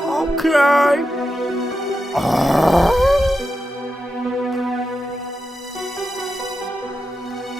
Okay.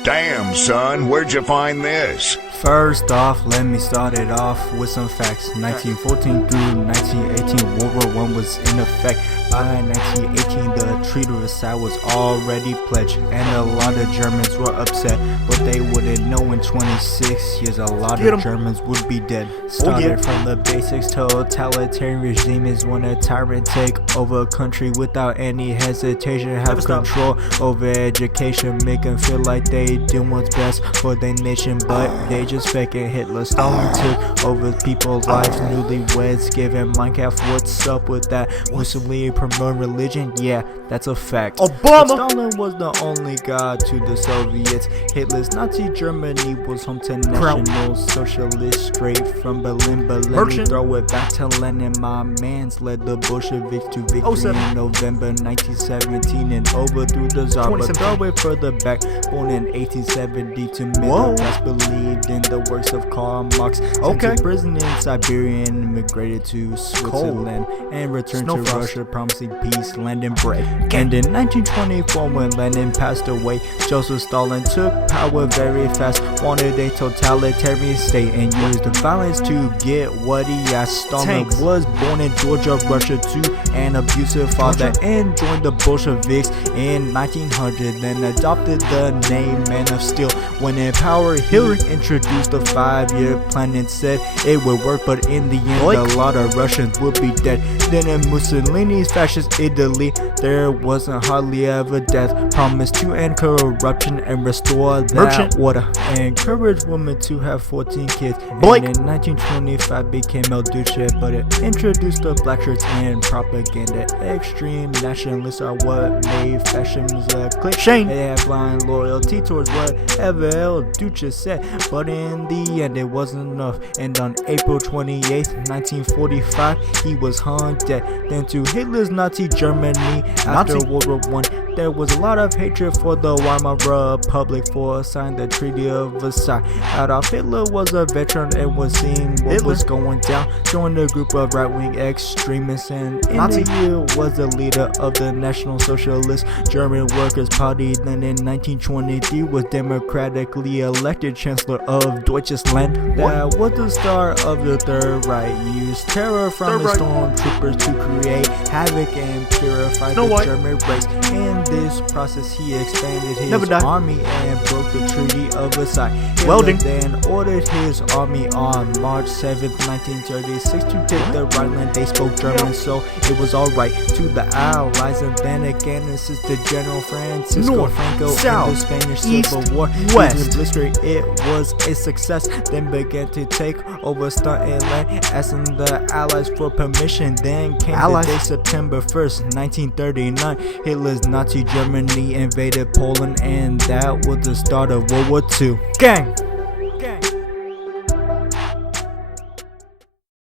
Damn, son, where'd you find this? First off, let me start it off with some facts. 1914 through 1918, World War I was in effect. By 1918, the Treaty of Versailles was already pledged, and a lot of Germans were upset. But they wouldn't know in 26 years a lot of Germans would be dead. Started from the basics, totalitarian regime is when a tyrant take over a country without any hesitation. Have control over education, make them feel like they do what's best for their nation, but they just faking. Hitler, Stalin took over people's lives, newlyweds giving Minecraft. What's up with that? Mussolini promoting religion? Yeah, that's a fact. Obama! Stalin was the only god to the Soviets. Hitler's Nazi Germany was home to National Socialists straight from Berlin. But let me throw it back to Lenin. My mans led the Bolsheviks to victory in November 1917 and overthrew the Tsar. But throw it further back, born in 1870 to middle class, believed in the works of Karl Marx. Sent to prison in Siberia and immigrated to Switzerland and returned to Russia, promising peace, land, and bread. And in 1924, when Lenin passed away, Joseph Stalin took power very fast, wanted a totalitarian state and used the violence to get what he asked. Stalin was born in Georgia, Russia, to an abusive father and joined the Bolsheviks in 1900, then adopted the name Man of Steel. When in power, Hitler introduced the 5-year plan and said it would work, but in the end, a lot of Russians would be dead. Then in Mussolini's fascist Italy, there wasn't hardly ever death. Promised to end corruption and restore that order. Encouraged women to have 14 kids. And in 1925 became El Duce, but it introduced the black shirts and propaganda. Extreme nationalists are what made fascism a clique. They had blind loyalty towards whatever El Duce said, but in the end it wasn't enough. And on April 28th, 1945, he was hung dead. Then to Hitler's Nazi Germany after World War I, there was a lot of hatred for the Weimar Republic for signing the Treaty of Versailles. Adolf Hitler was a veteran and was seeing what was going down, joined a group of right-wing extremists, and in a year was the leader of the National Socialist German Workers' Party. Then in 1923 was democratically elected Chancellor of Deutschland. That was the start of the Third Reich. Used terror from the stormtroopers to create havoc and purify the German race. In this process, he expanded his army and broke the Treaty of Versailles. Hitler then ordered his army on March 7th, 1936 to take the Rhineland. They spoke German, so it was alright to the Allies. And then again, assisted General Francisco Franco in the Spanish Civil War. West blister, it was a success. Then began to take over stunting land, asking the Allies for permission. Then came the day September 1st, 1939. Hitler's Nazi Germany invaded Poland, and that was the start of World War II. Gang!